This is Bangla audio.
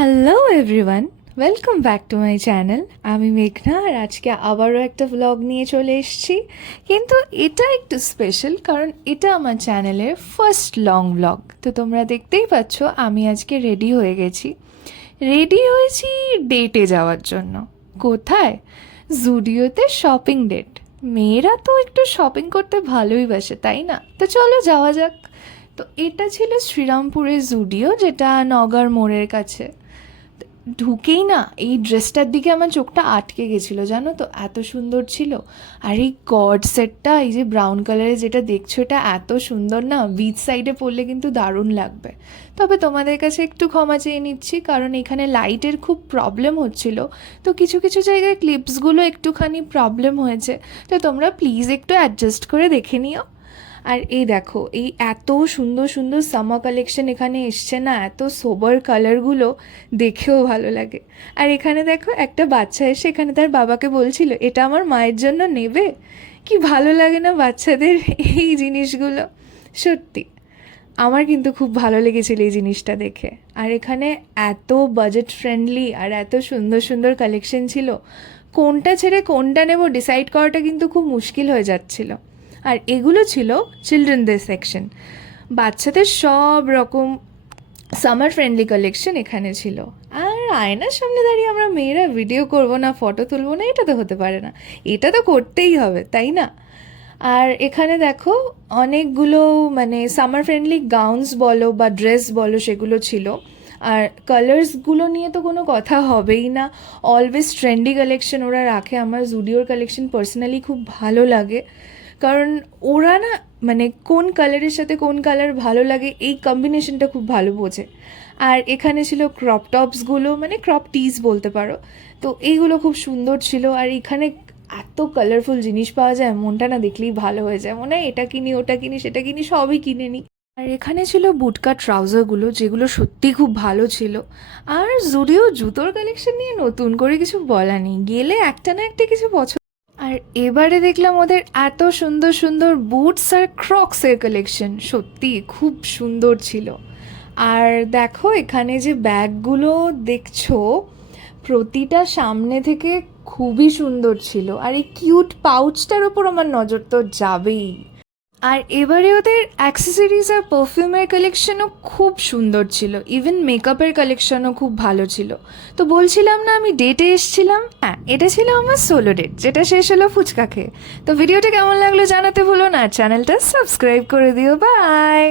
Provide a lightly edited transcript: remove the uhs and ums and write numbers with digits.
Hello everyone, welcome back to my channel. আমি মেঘনা, আর আজকে আবারও একটা ব্লগ নিয়ে চলে এসেছি। কিন্তু এটা একটু স্পেশাল, কারণ এটা আমার চ্যানেলের ফার্স্ট লং ব্লগ। তো তোমরা দেখতেই পাচ্ছ আমি আজকে রেডি হয়ে গেছি। রেডি হয়েছি ডেটে যাওয়ার জন্য। কোথায়? জুডিওতে শপিং ডেট। মেয়েরা তো একটু শপিং করতে ভালোই বাসে, তাই না? তো চলো যাওয়া যাক। তো এটা ছিল শ্রীরামপুরের জুডিও, যেটা নগার মোড়ের কাছে। ঢুকেই না এই ড্রেসটার দিকে আমার চোখটা আটকে গেছিলো, জানো তো, এত সুন্দর ছিল। আর এই কর্ড সেটটা, এই যে ব্রাউন কালারের যেটা দেখছো, এটা এত সুন্দর না, বিচ সাইডে পরলে কিন্তু দারুণ লাগবে। তবে তোমাদের কাছে একটু ক্ষমা চেয়ে নিচ্ছি, কারণ এখানে লাইটের খুব প্রবলেম হচ্ছিল। তো কিছু কিছু জায়গায় ক্লিপসগুলো একটুখানি প্রবলেম হয়েছে। তো তোমরা প্লিজ একটু অ্যাডজাস্ট করে দেখে নিও। আর এই দেখো, এই এত সুন্দর সুন্দর সামার কালেকশন এখানে এসছে না, এত সোবার কালারগুলো দেখেও ভালো লাগে। আর এখানে দেখো একটা বাচ্চা এসে এখানে তার বাবাকে বলছিল এটা আমার মায়ের জন্য নেবে। কি ভালো লাগে না বাচ্চাদের এই জিনিসগুলো, সত্যি আমার কিন্তু খুব ভালো লেগেছিল এই জিনিসটা দেখে। আর এখানে এত বাজেট ফ্রেন্ডলি আর এত সুন্দর সুন্দর কালেকশন ছিল, কোনটা ছেড়ে কোনটা নেব ডিসাইড করাটা কিন্তু খুব মুশকিল হয়ে যাচ্ছিল। আর এগুলো ছিল চিলড্রেনদের সেকশন, বাচ্চাদের সব রকম সামার ফ্রেন্ডলি কালেকশন এখানে ছিল। আর আয়নার সামনে দাঁড়িয়ে আমরা মেয়েরা ভিডিও করব না, ফটো তুলবো না, এটা তো হতে পারে না, এটা তো করতেই হবে, তাই না? আর এখানে দেখো অনেকগুলো মানে সামার ফ্রেন্ডলি গাউনস বলো বা ড্রেস বলো, সেগুলো ছিল। আর কালার্সগুলো নিয়ে তো কোনো কথা হবেই না, অলওয়েজ ট্রেন্ডি কালেকশন ওরা রাখে। আমার জুডিওর কালেকশন পার্সোনালি খুব ভালো লাগে, কারণ ওরা না মানে কোন কালারের সাথে কোন কালার ভালো লাগে এই কম্বিনেশনটা খুব ভালো বোঝে। আর এখানে ছিল ক্রপ টপসগুলো, মানে ক্রপ টিজ বলতে পারো। তো এইগুলো খুব সুন্দর ছিল। আর এখানে এত কালারফুল জিনিস পাওয়া যায়, মনটা না দেখলেই ভালো হয়ে যায়, মনে হয় এটা কিনি ওটা কিনি সেটা কিনি, সবই কিনে নিই। আর এখানে ছিল বুটকা ট্রাউজারগুলো, যেগুলো সত্যি খুব ভালো ছিল। আর জুডিও জুতোর কালেকশন নিয়ে নতুন করে কিছু বলা নেই, গেলে একটা না একটা কিছু পছন্দ। আর এবারে দেখলাম ওদের এত সুন্দর সুন্দর বুটস আর ক্রক্সের কালেকশন, সত্যি খুব সুন্দর ছিল। আর দেখো এখানে যে ব্যাগগুলো দেখছো, প্রতিটা সামনে থেকে খুবই সুন্দর ছিল। আর এই কিউট পাউচটার ওপর আমার নজর তো যাবেই। আর এবারে ওদের অ্যাক্সেসরিজ আর পারফিউমের কালেকশনও খুব সুন্দর ছিল, ইভেন মেকআপের কালেকশনও খুব ভালো ছিল। তো বলছিলাম না আমি ডেটে এসেছিলাম, হ্যাঁ এটা ছিল আমার সোলো ডেট, যেটা শেষ হলো ফুচকা খেয়ে। তো ভিডিওটা কেমন লাগলো জানাতে ভুলো না, চ্যানেলটা সাবস্ক্রাইব করে দিও। বাই।